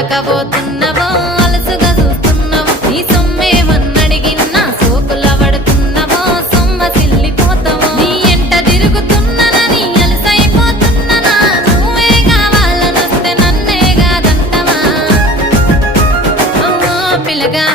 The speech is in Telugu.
అడగకపోతున్నవో అలసుగా చూస్తున్నావో నీ సొమ్మేమన్నడిగిన్నా సోకుల పడుతున్నవో సొమ్మ సిల్లిపోతావో నీ ఎంట తిరుగుతున్ననని అలసైపోతున్ననా నువ్వే కావాలనొస్తే నన్నే కాదంటవా పిల్లగా